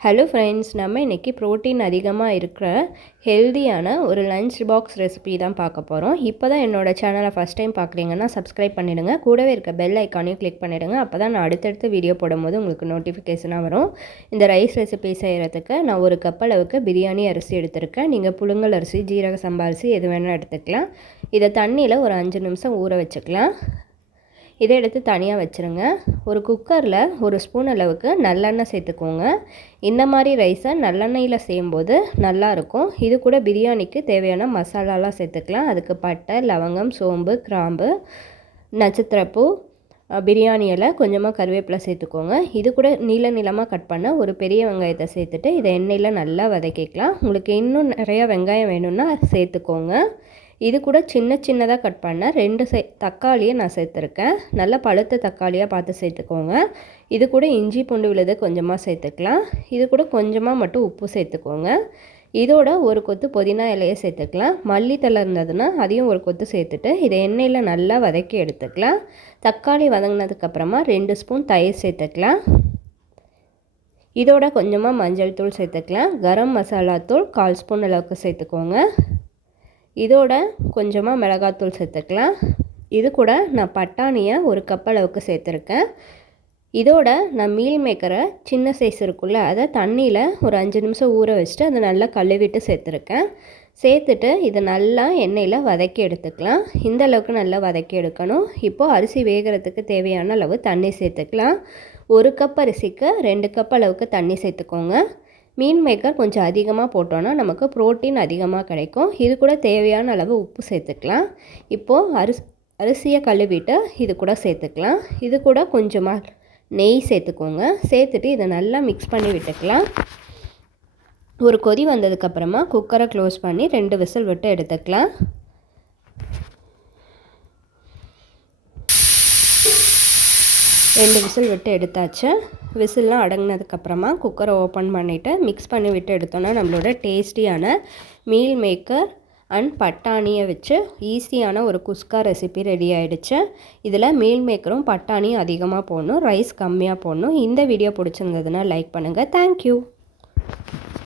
Hello friends நம்ம இன்றைக்கி protein அதிகமாக இருக்கிற ஹெல்தியான ஒரு லஞ்ச் பாக்ஸ் ரெசிபி தான் பார்க்க போகிறோம் இப்போ தான் என்னோடய சேனலை ஃபஸ்ட் டைம் பார்க்குறீங்கன்னா சப்ஸ்கிரைப் பண்ணிவிடுங்க கூடவே இருக்க பெல் ஐக்கானையும் கிளிக் பண்ணிவிடுங்க அப்போ தான் நான் அடுத்தடுத்து வீடியோ போடும்போது உங்களுக்கு நோட்டிஃபிகேஷனாக வரும். இந்த ரைஸ் ரெசிபி செய்கிறதுக்கு நான் ஒரு கப் அளவுக்கு பிரியாணி அரிசி எடுத்திருக்கேன். நீங்கள் புழுங்கல் அரிசி ஜீரக சம்பா அரிசி எது வேணால் எடுத்துக்கலாம். இதை தண்ணியில் ஒரு அஞ்சு நிமிஷம் ஊற வச்சுக்கலாம். இதை எடுத்து தனியாக வச்சுருங்க. ஒரு குக்கரில் ஒரு ஸ்பூன் அளவுக்கு நல்லெண்ணெய் சேர்த்துக்கோங்க. இந்த மாதிரி ரைஸை நல்லெண்ணெயில் செய்யும்போது நல்லாயிருக்கும் இது கூட பிரியாணிக்கு தேவையான மசாலாலாம் சேர்த்துக்கலாம். அதுக்கு பட்டை லவங்கம் சோம்பு கிராம்பு நட்சத்திரப்பூ பிரியாணி இலை கொஞ்சமாக கருவேப்பிலை சேர்த்துக்கோங்க. இது கூட நீள நீளமாக கட் பண்ண ஒரு பெரிய வெங்காயத்தை சேர்த்துட்டு இதை எண்ணெயில் நல்லா வதக்கிக்கலாம். உங்களுக்கு இன்னும் நிறையா வெங்காயம் வேணும்னா சேர்த்துக்கோங்க. இது கூட சின்ன சின்னதாக கட் பண்ண ரெண்டு சே தக்காளியை நான் சேர்த்துருக்கேன். நல்லா பழுத்த தக்காளியாக பார்த்து சேர்த்துக்கோங்க. இது கூட இஞ்சி பூண்டு விழுது கொஞ்சமாக சேர்த்துக்கலாம். இது கூட கொஞ்சமாக மட்டும் உப்பு சேர்த்துக்கோங்க. இதோட ஒரு கொத்து புதினா இலையை சேர்த்துக்கலாம். மல்லித்தலை இருந்ததுன்னா அதையும் ஒரு கொத்து சேர்த்துட்டு இதை எண்ணெயில் நல்லா வதக்கி எடுத்துக்கலாம். தக்காளி வதங்கினதுக்கப்புறமா ரெண்டு ஸ்பூன் தயிர் சேர்த்துக்கலாம். இதோட கொஞ்சமாக மஞ்சள் தூள் சேர்த்துக்கலாம். கரம் மசாலா தூள் கால் ஸ்பூன் அளவுக்கு சேர்த்துக்கோங்க. இதோட கொஞ்சமாக மிளகாத்தூள் சேர்த்துக்கலாம். இது கூட நான் பட்டாணியை ஒரு கப் அளவுக்கு சேர்த்துருக்கேன். இதோட நான் மீல் மேக்கரை சின்ன சைஸ் இருக்குல்ல அதை தண்ணியில் ஒரு அஞ்சு நிமிஷம் ஊற வச்சுட்டு அதை நல்லா கழுவிட்டு சேர்த்துருக்கேன். சேர்த்துட்டு இதை நல்லா எண்ணெயில் வதக்கி எடுத்துக்கலாம். இந்த அளவுக்கு நல்லா வதக்கி எடுக்கணும். இப்போது அரிசி வேகிறதுக்கு தேவையான அளவு தண்ணி சேர்த்துக்கலாம். ஒரு கப் அரிசிக்கு ரெண்டு கப் அளவுக்கு தண்ணி சேர்த்துக்கோங்க. மீன் மேக்கர் கொஞ்சம் அதிகமாக போட்டோன்னா நமக்கு ப்ரோட்டீன் அதிகமாக கிடைக்கும். இது கூட தேவையான அளவு உப்பு சேர்த்துக்கலாம். இப்போது அரிசி அரிசியை கழுவிட்டு இது கூட சேர்த்துக்கலாம். இது கூட கொஞ்சமாக நெய் சேர்த்துக்கோங்க. சேர்த்துட்டு இதை நல்லா மிக்ஸ் பண்ணி விட்டுக்கலாம். ஒரு கொதி வந்ததுக்கப்புறமா குக்கரை க்ளோஸ் பண்ணி ரெண்டு விசில் விட்டு எடுத்துக்கலாம். ரெண்டு விசில் விட்டு எடுத்தாச்சு. விசில்லாம் அடங்கினதுக்கப்புறமா குக்கரை ஓப்பன் பண்ணிவிட்டு மிக்ஸ் பண்ணி விட்டு எடுத்தோன்னா நம்மளோட டேஸ்டியான மீல் மேக்கர் அண்ட் பட்டாணியை வச்சு ஈஸியான ஒரு குஸ்கா ரெசிபி ரெடி ஆகிடுச்சு இதில் மீல் மேக்கரும் பட்டாணியும் அதிகமாக போடணும் ரைஸ் கம்மியாக போடணும். இந்த வீடியோ பிடிச்சிருந்ததுன்னா லைக் பண்ணுங்கள் தேங்க்யூ